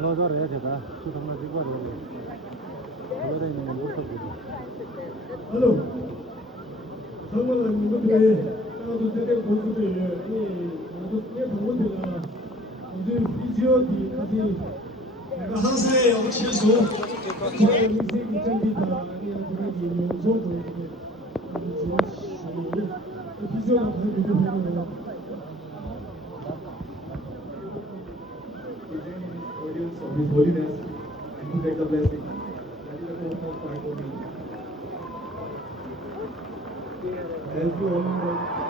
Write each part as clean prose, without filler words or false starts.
돌아야 되다. 수동나 되고 그래. 그거는 못 듣고. Hello. 상관은 이것들이 나도 되게 공부들이 나도 꽤 공부들이라 요즘 비지어디 같이 내가 항상 영치수 저의 인생 이전이다 아니야 그러기 용서도 이렇게 비지어나 가서 비교해보면 audience of His Holiness and to take the blessing. That is the foremost part of me. As you all know,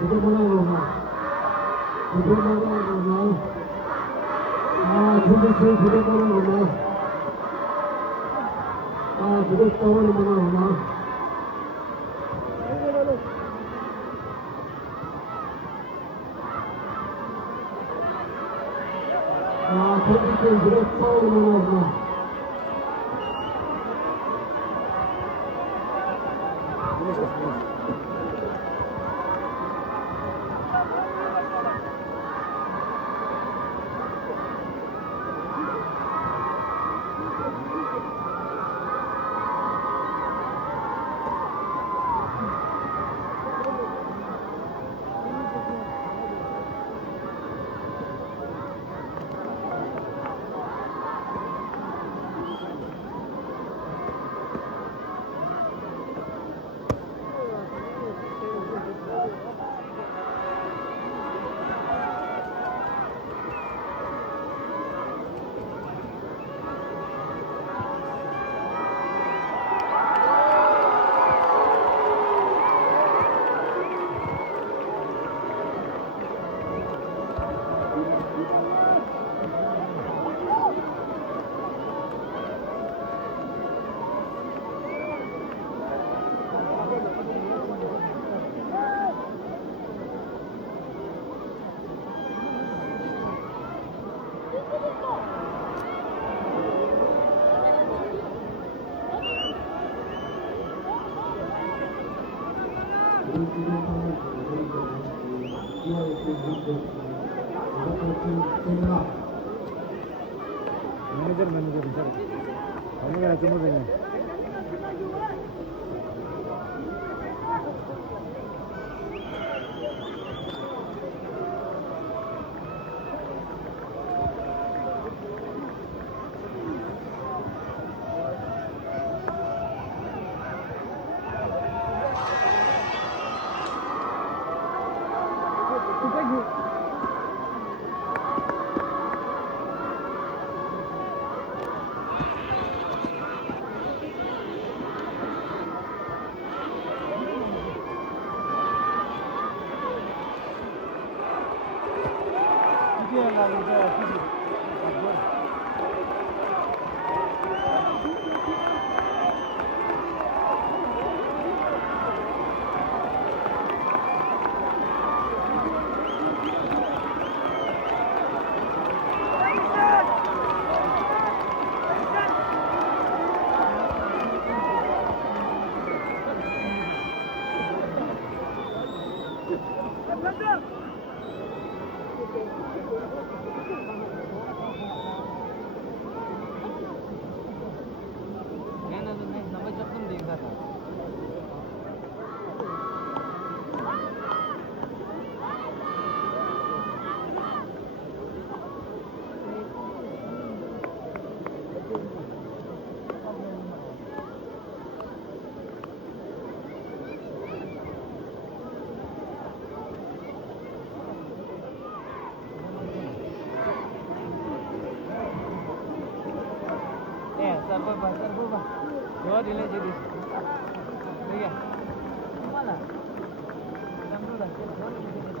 누가 뭐라고 그러나 누가 뭐라고 그러나 김대철 누가 뭐라고 그러나 누가 떠오르는 뭐라고 그러나 김대철 누가 떠오르는 뭐라고 그러나 मैनेजर हमें चुनो देंगे Dua nilai jadi. Iya. Mana? 60 dah.